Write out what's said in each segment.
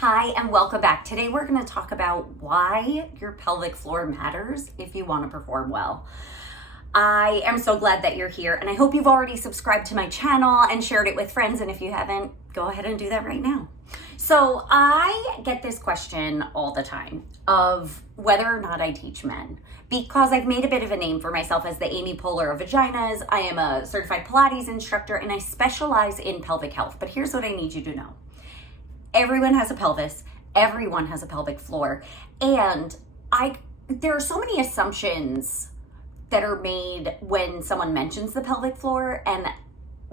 Hi, and welcome back. Today we're going to talk about why your pelvic floor matters if you want to perform well. I am so glad that you're here, and I hope you've already subscribed to my channel and shared it with friends, and if you haven't, go ahead and do that right now. So I get this question all the time of whether or not I teach men, because I've made a bit of a name for myself as the Amy Poehler of vaginas. I am a certified Pilates instructor, and I specialize in pelvic health. But here's what I need you to know. Everyone has a pelvis, everyone has a pelvic floor, and there are so many assumptions that are made when someone mentions the pelvic floor, and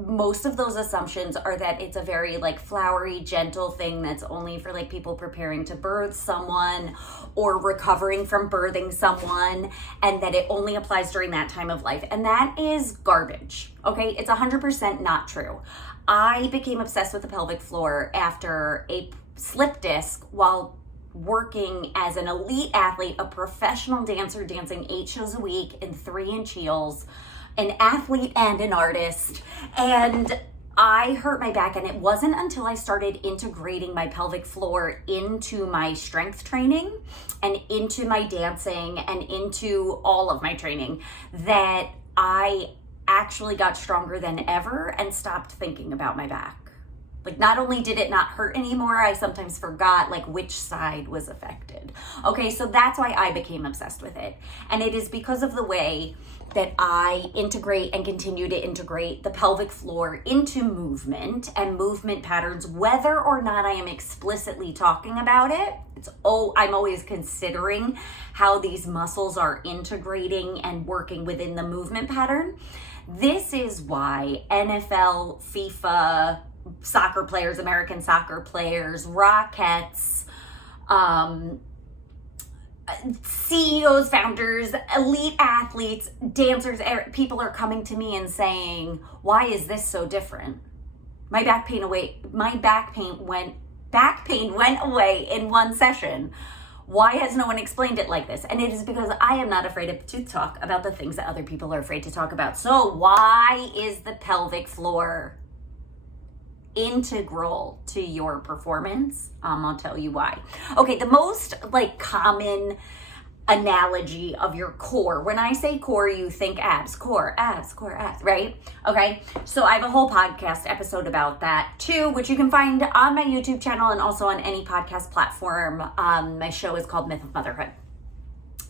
most of those assumptions are that it's a very flowery, gentle thing that's only for people preparing to birth someone or recovering from birthing someone, and that it only applies during that time of life. And that is garbage, okay? It's 100% not true. I became obsessed with the pelvic floor after a slip disc while working as an elite athlete, a professional dancer, dancing 8 shows a week in 3-inch heels, an athlete and an artist. And I hurt my back, and it wasn't until I started integrating my pelvic floor into my strength training and into my dancing and into all of my training that I actually got stronger than ever and stopped thinking about my back. Not only did it not hurt anymore, I sometimes forgot which side was affected. Okay, so that's why I became obsessed with it. And it is because of the way that I integrate and continue to integrate the pelvic floor into movement and movement patterns, whether or not I am explicitly talking about it. I'm always considering how these muscles are integrating and working within the movement pattern. This is why NFL, FIFA, soccer players, American soccer players, Rockettes, CEOs, founders, elite athletes, dancers, people are coming to me and saying, why is this so different? My back pain went away in one session. Why has no one explained it like this? And it is because I am not afraid to talk about the things that other people are afraid to talk about. So why is the pelvic floor integral to your performance? I'll tell you why. Okay, the most common analogy of your core. When I say core, you think abs, core, abs, right? Okay, so I have a whole podcast episode about that too, which you can find on my YouTube channel and also on any podcast platform. My show is called Myth of Motherhood,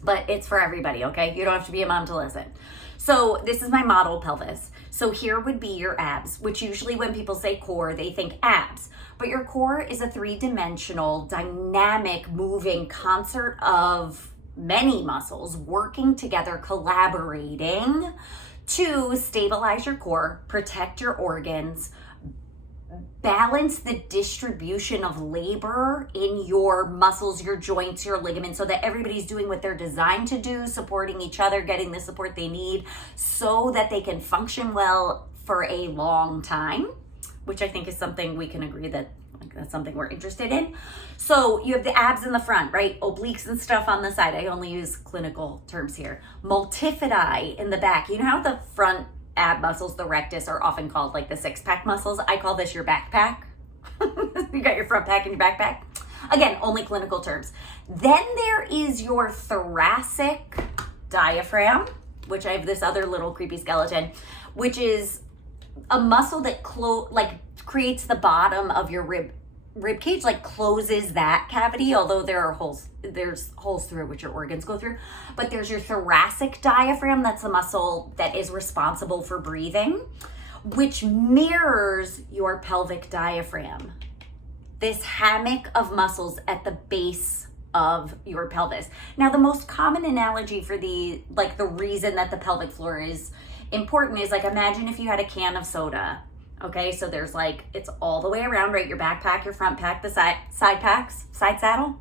but it's for everybody, okay? You don't have to be a mom to listen. So this is my model pelvis. So here would be your abs, which usually when people say core, they think abs. But your core is a 3-dimensional, dynamic, moving concert of many muscles working together, collaborating to stabilize your core, protect your organs, balance the distribution of labor in your muscles, your joints, your ligaments, so that everybody's doing what they're designed to do, supporting each other, getting the support they need so that they can function well for a long time, which I think is something we can agree that that's something we're interested in. So you have the abs in the front, right? Obliques and stuff on the side. I only use clinical terms here. Multifidi in the back. You know how the front ab muscles, the rectus, are often called the six-pack muscles? I call this your backpack. You got your front pack and your backpack. Again, only clinical terms. Then there is your thoracic diaphragm, which I have this other little creepy skeleton, which is a muscle that creates the bottom of your rib cage, closes that cavity, although there's holes through it which your organs go through. But there's your thoracic diaphragm, that's the muscle that is responsible for breathing, which mirrors your pelvic diaphragm. This hammock of muscles at the base of your pelvis. Now, the most common analogy for the reason that the pelvic floor is important is imagine if you had a can of soda. Okay, so there's it's all the way around, right? Your backpack, your front pack, the side packs, side saddle.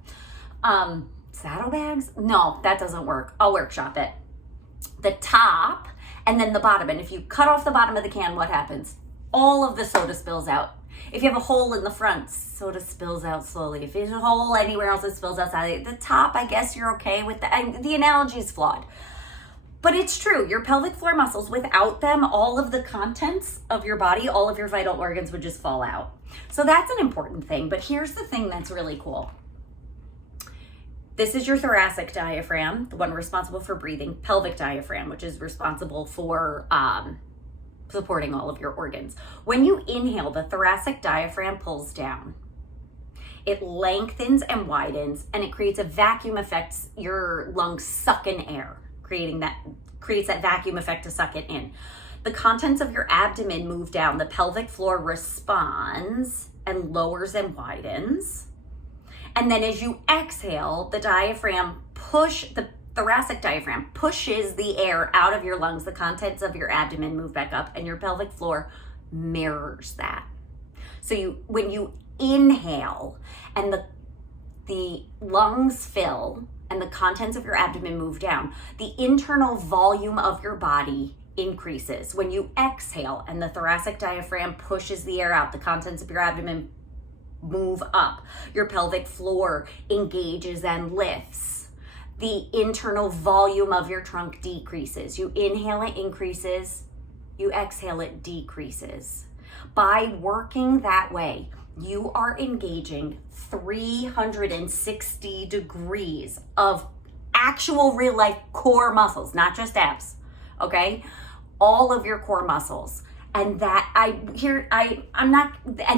Saddlebags? No, that doesn't work. I'll workshop it. The top and then the bottom. And if you cut off the bottom of the can, what happens? All of the soda spills out. If you have a hole in the front, soda spills out slowly. If there's a hole anywhere else, it spills outside. The top, I guess you're okay with that. The analogy is flawed. But it's true, your pelvic floor muscles, without them, all of the contents of your body, all of your vital organs would just fall out. So that's an important thing. But here's the thing that's really cool. This is your thoracic diaphragm, the one responsible for breathing, pelvic diaphragm, which is responsible for supporting all of your organs. When you inhale, the thoracic diaphragm pulls down. It lengthens and widens, and it creates a vacuum effect. Your lungs suck in air, creates that vacuum effect to suck it in. The contents of your abdomen move down. The pelvic floor responds and lowers and widens. And then as you exhale, the thoracic diaphragm pushes the air out of your lungs. The contents of your abdomen move back up, and your pelvic floor mirrors that. So when you inhale and the lungs fill and the contents of your abdomen move down, the internal volume of your body increases. When you exhale and the thoracic diaphragm pushes the air out, the contents of your abdomen move up. Your pelvic floor engages and lifts. The internal volume of your trunk decreases. You inhale, it increases. You exhale, it decreases. By working that way, you are engaging 360 degrees of actual real life core muscles, not just abs, okay? All of your core muscles. And and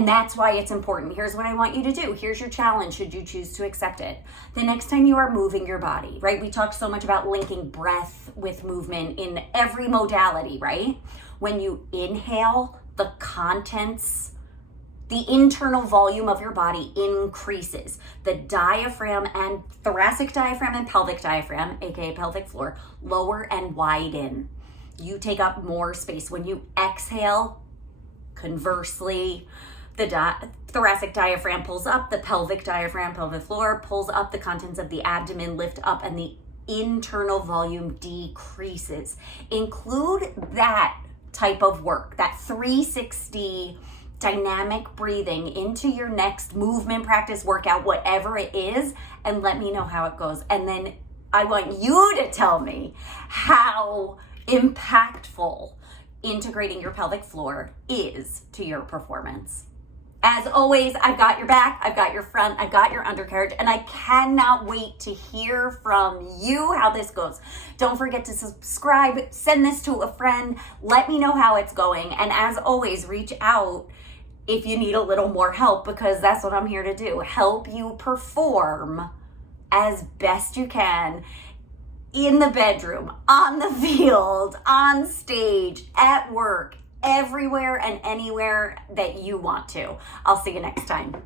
that's why it's important. Here's what I want you to do. Here's your challenge, should you choose to accept it. The next time you are moving your body, right? We talked so much about linking breath with movement in every modality, right? When you inhale, the internal volume of your body increases. The diaphragm and thoracic diaphragm and pelvic diaphragm, aka pelvic floor, lower and widen. You take up more space. When you exhale, conversely, the thoracic diaphragm pulls up, the pelvic diaphragm, pelvic floor pulls up, the contents of the abdomen lift up, and the internal volume decreases. Include that type of work, that 360 dynamic breathing into your next movement practice, workout, whatever it is, and let me know how it goes. And then I want you to tell me how impactful integrating your pelvic floor is to your performance. As always, I've got your back, I've got your front, I've got your undercarriage, and I cannot wait to hear from you how this goes. Don't forget to subscribe, send this to a friend, let me know how it's going, and as always, reach out if you need a little more help, because that's what I'm here to do, help you perform as best you can in the bedroom, on the field, on stage, at work, everywhere and anywhere that you want to. I'll see you next time.